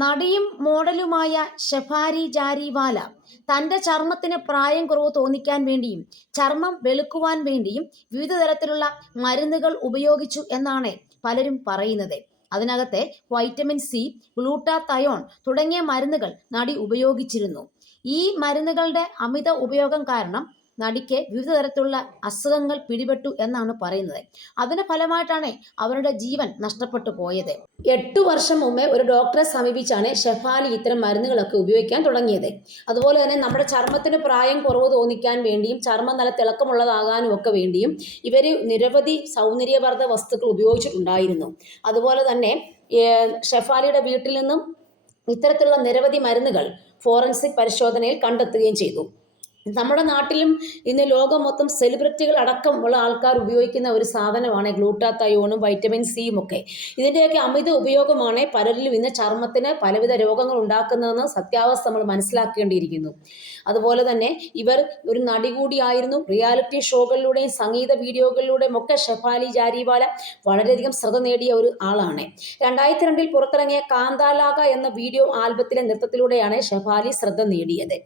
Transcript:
നടിയും മോഡലുമായ ഷെഫാരി ജാരിവാല തന്റെ ചർമ്മത്തിന് പ്രായം കുറവ് തോന്നിക്കാൻ വേണ്ടിയും ചർമ്മം വെളുക്കുവാൻ വേണ്ടിയും വിവിധ തരത്തിലുള്ള മരുന്നുകൾ ഉപയോഗിച്ചു എന്നാണ് പലരും പറയുന്നത്. അതിനകത്തെ വൈറ്റമിൻ സി ഗ്ലൂട്ടാതയോൺ തുടങ്ങിയ മരുന്നുകൾ നടി ഉപയോഗിച്ചിരുന്നു. ഈ മരുന്നുകളുടെ അമിത ഉപയോഗം കാരണം നടിക്ക് വിവിധ തരത്തിലുള്ള അസുഖങ്ങൾ പിടിപെട്ടു എന്നാണ് പറയുന്നത്. അതിന്റെ ഫലമായിട്ടാണ് അവരുടെ ജീവൻ നഷ്ടപ്പെട്ടു പോയത്. എട്ടു വർഷം മുമ്പേ ഒരു ഡോക്ടറെ സമീപിച്ചാണ് ഷെഫാലി ഇത്തരം മരുന്നുകളൊക്കെ ഉപയോഗിക്കാൻ തുടങ്ങിയത്. അതുപോലെ തന്നെ നമ്മുടെ ചർമ്മത്തിന് പ്രായം കുറവ് തോന്നിക്കാൻ വേണ്ടിയും ചർമ്മം നല്ല തിളക്കമുള്ളതാകാനും ഒക്കെ വേണ്ടിയും ഇവർ നിരവധി സൗന്ദര്യവർദ്ധ വസ്തുക്കൾ ഉപയോഗിച്ചിട്ടുണ്ടായിരുന്നു. അതുപോലെ തന്നെ ഷെഫാലിയുടെ വീട്ടിൽ നിന്നും ഇത്തരത്തിലുള്ള നിരവധി മരുന്നുകൾ ഫോറൻസിക് പരിശോധനയിൽ കണ്ടെത്തുകയും ചെയ്തു. നമ്മുടെ നാട്ടിലും ഇന്ന് ലോകം മൊത്തം സെലിബ്രിറ്റികൾ അടക്കം ഉള്ള ആൾക്കാർ ഉപയോഗിക്കുന്ന ഒരു സാധനമാണ് ഗ്ലൂട്ടാത്തയോണും വൈറ്റമിൻ സിയും ഒക്കെ. ഇതിന്റെയൊക്കെ അമിത ഉപയോഗമാണ് പലരിലും ഇന്ന് ചർമ്മത്തിന് പലവിധ രോഗങ്ങൾ ഉണ്ടാക്കുന്നതെന്ന് സത്യാവസ്ഥ നമ്മൾ മനസ്സിലാക്കേണ്ടിയിരിക്കുന്നു. അതുപോലെ തന്നെ ഇവർ ഒരു നടി കൂടിയായിരുന്നു. റിയാലിറ്റി ഷോകളിലൂടെയും സംഗീത വീഡിയോകളിലൂടെയും ഒക്കെ ഷെഫാലി ജാരിവാല വളരെയധികം ശ്രദ്ധ നേടിയ ഒരു ആളാണ്. രണ്ടായിരത്തി രണ്ടിൽ പുറത്തിറങ്ങിയ കാന്താലാക എന്ന വീഡിയോ ആൽബത്തിലെ നൃത്തത്തിലൂടെയാണ് ഷെഫാലി ശ്രദ്ധ നേടിയത്.